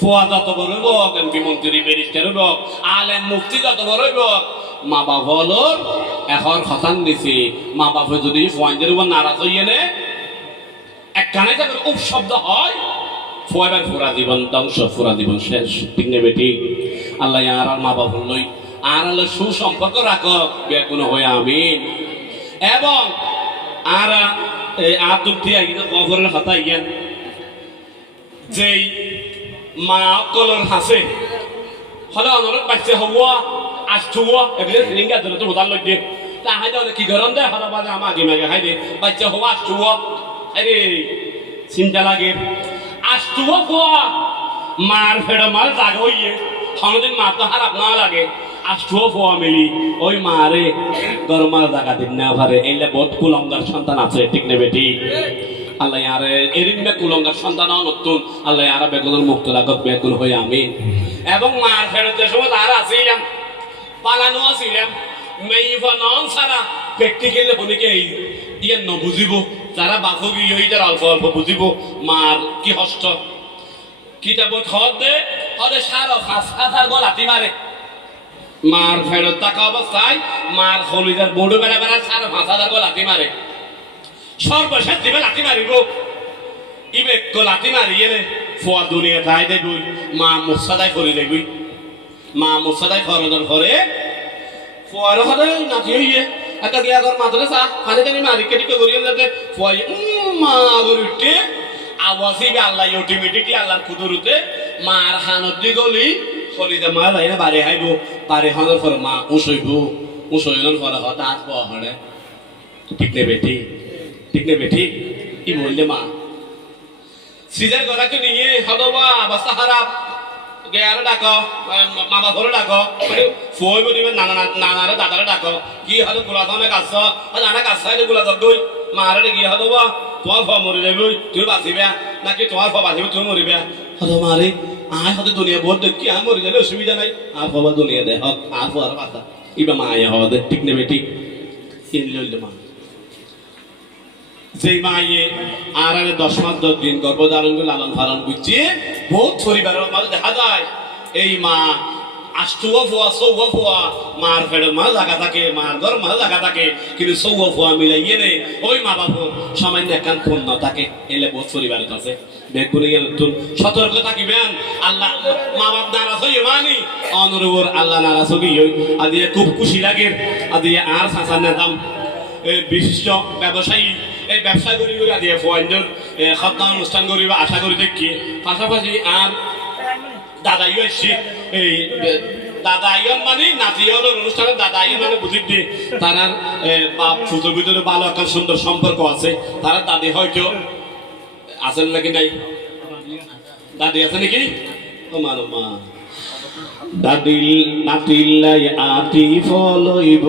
ফুয়া যত বড় হোক, এমপি মন্ত্রী ব্যারিস্টার হোক, আলেম মুফতি যত বড় হোক, মা বাবা হলোর এখন হতান দিছে। মা বাবা যদি ফুয়াইদের উপর নারাজ হইয়ে নে, একখানে যখন উপশব্দ হয়, ফুয়াবার পুরা জীবন ধ্বংস, পুরা জীবন শেষ। ঠিক নেবে ঠিক? আল্লাহ আর মা বাবা লই আর আল্লাহ সুসম্পর্ক রাখো বেগুন হয়ে আমিন। এবং আর এই আতুতিয়া কিন্তু কবরের হতা ইয়ান যেই মা কলর হাসে হলে অনরত বাচ্চা হওয়া আসছুয়া এগুলো লিঙ্গা ধরে তো উদার লই দিয়ে তা হাই দাও কি গরম দেয় হলো বাজে আমার আগে মাগে হাই দে বাচ্চা হওয়া আসছুয়া আরে চিন্তা লাগে আসছুয়া হওয়া মার ফেড়ো মার জাগ হইয়ে কোনদিন মা তো খারাপ না লাগে আসছুয়া হওয়া মিলি ওই মারে গরমার জায়গা দিন না পারে এইলে বহুত কুলঙ্গার সন্তান আছে। ঠিক নেবে ঠিক? আল্লাহ আরে এরিমে কুলঙ্গার সন্তান নতুন আল্লাহ আরা বেগুনের মুক্ত রাখত বেগুন হয়ে আমিন। এবং মার ফেরতের সময় তারা আসিলাম পালানো আসিলাম মেইফনন সারা প্র্যাকটিক্যালি বলিকে ইয়ে ন বুঝিব যারা বাঘ গিয়ে ইটার অল্প অল্প বুঝিব মার কি হস্ত কিতাবত হদে হদে সারা ফাঁসার গলাতি মারে মার ফেরত থাকা অবস্থায় মার হলিদার বড় বেড়া বেড়া সারা ফাঁসাদার গলাতি মারে সর্বশেষ দিবে লাঠি মারিব ইবে লাঠি মারিয়ে ফোয়া দুনিয়া ঠাই দেবই মা মুসাদাই করে দেবই মা মুসাদাই খরদর করে ফোয়ার হলে নাচি হইয়ে একটা গিয়া ঘর মাথাতে চা খালি জানি মারি কেটে করিয়ে যাতে ফোয়াই মা গরু উঠে আওয়াজ আল্লাহ অটোমেটিকলি আল্লাহর কুদরতে মার হানত দি গলি হলিদে মা যাই না বাড়ি হাইব বাড়ি হনের ফলে মা উসইব উসইনের ফলে হঠাৎ পাওয়া হলে ঠিক নেবে ঠিক? ঠিক নেবে ঠিক? কি বললে মা সিজার গড়াকে নিয়ে হলো বা অবস্থা খারাপ গেয়ারে ডাকো মামা ঘরে ডাকো ফই বলিবে নানারে দাদারে ডাকো কি হলো গোলাধনে গাছ নানা গাছ খাইলে গোলা দই মারে গিয়ে হলো বা তোমার ফ মরি যাবি তুই বাঁচিবে নাকি তোমার ফ বাঁচিবে তুমি মরিবে হলো মারে আয় হতে দুনিয়া বহুত দেখি আর মরি যাবে অসুবিধা নাই আর ফবা দুনিয়া দে হক আর ফোয়ার পাতা ইবা মায়া হওয়া দে। ঠিক নেবে ঠিক? কিনলে মা যে মায়ে আর 10 মাস 10 দিন গর্ভধারণ করে লালন পালন করছে বহুত পরিবারের মাঝে দেখা যায় এই মা আষ্টুয়া ফোয়া সৌয়া ফোয়া মার ফেড়ে মা জায়গা থাকে মার ঘর মা জায়গা থাকে কিন্তু সৌয়া ফোয়া মিলাইয়ে নে ওই মা বাবু সামান্য একখান পূর্ণ থাকে এলে বহুত পরিবারের কাছে বেগুনি গেল তুল সতর্ক থাকিবেন। আল্লাহ মা বাপ নারাজ হইয়ে মানি অনুরূপর আল্লাহ নারাজ হইয়ে আদিয়ে খুব খুশি লাগে আদিয়ে আর সাঁচার নেতাম বিশিষ্ট ব্যবসায়ী এই ব্যবসা করি করে দিয়ে ফোয়াইন্ডর খতনা অনুষ্ঠান করিব আশা করি দেখি পাশাপাশি আর দাদাইও এসছে এই দাদাইন মানে নাতিয়র অনুষ্ঠানে দাদাইন মানে বুঝি দিয়ে তারার বাপ ফুটোর ভিতরে ভালো একটা সুন্দর সম্পর্ক আছে তারা দাদি হয়তো আছেন নাকি নাই দাদি আছে নাকি ও মা দাদিল নাতিল্লাই আতি ফলইব